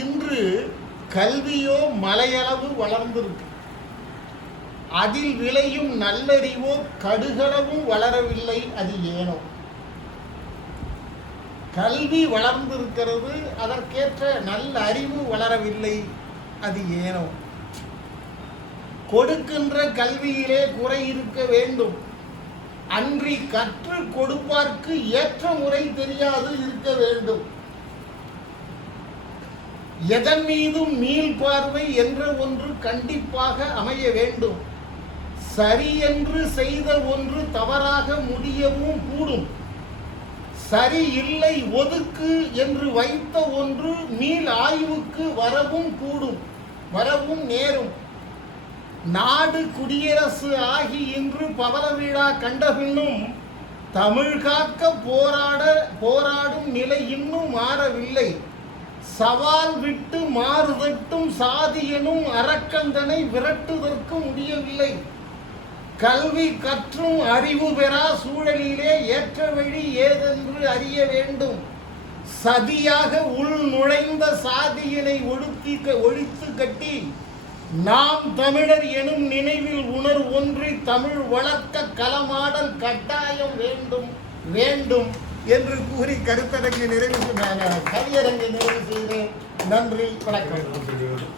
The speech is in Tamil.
இன்று கல்வியோ மலையளவு வளர்ந்திருக்கு, அதில் விளையும் நல்லறிவோ கடுகளவும் வளரவில்லை. அது ஏனோ? கல்வி வளர்ந்திருக்கிறது, அதற்கேற்ற நல்ல அறிவு வளரவில்லை. அது ஏனோ? கொடுக்கின்ற கல்வியிலே குறை இருக்க வேண்டும், அன்றி கற்று கொடுப்பார்க்கு ஏற்ற முறை தெரியாது இருக்க வேண்டும். எதன் மீதும் மீள் பார்வை என்ற ஒன்று கண்டிப்பாக அமைய வேண்டும். சரி என்று செய்த ஒன்று தவறாக முடியவும் கூடும். சரி இல்லை ஒதுக்கு என்று வைத்த ஒன்று மீள் ஆய்வுக்கு வரவும் கூடும், வரவும் நேரும். நாடு குடியரசு ஆகி இன்று பவள விழா கண்டபின்னும் தமிழ் காக்க போராடும் நிலை இன்னும் மாறவில்லை. சவால் விட்டு மாறுதட்டும் சாதியனும் அரக்கந்தனை விரட்டுதற்கு முடியவில்லை. கல்வி கற்றும் அறிவு பெறா சூழலிலே ஏற்ற வழி ஏதென்று அறிய வேண்டும். சதியாக உள் நுழைந்த சாதியினை ஒழித்து கட்டி நாம் தமிழர் எனும் நினைவில் ஒன்றி தமிழ் வளர்க்க களமாடல் கட்டாயம் வேண்டும் வேண்டும் என்று கூறி கருத்தரங்கை கவியரங்கை நிறைவு செய்கிறேன். நன்றி, வணக்கம்.